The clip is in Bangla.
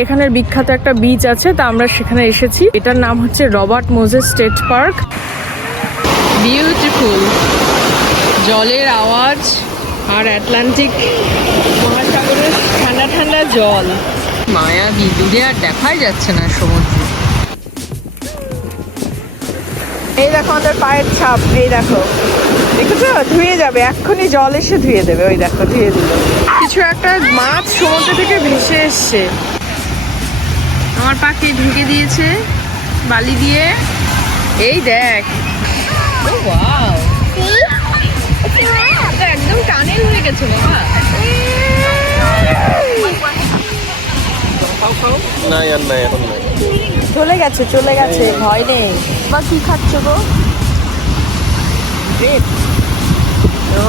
এখানের বিখ্যাত একটা বিচ আছে, তা আমরা সেখানে এসেছি। এটার নাম হচ্ছে Robert Moses state park. Beautiful জলের আওয়াজ আর আটলান্টিক মহাসাগরের ঠান্ডা ঠান্ডা জল, মায়াবী। দূরে আর দেখাই যাচ্ছে না সমুদ্র। এই দেখো আমাদের পায়ের ছাপ, এই দেখো, দেখেছো? ধুয়ে যাবে এক্ষুনি, জল এসে ধুয়ে দেবে। ওই দেখো ধুয়ে দিল। কিছু একটা মাছ সমুদ্র থেকে ভেসে এসছে, আমার পাকে ঢুকে দিয়েছে বালি দিয়ে। এই দেখ, ও ওয়াও, এটা একদম টানেল হয়ে গেছে বাবা। চলে গেছে চলে গেছে, ভয় নেই। বা কি খাচ্ছ গো? ও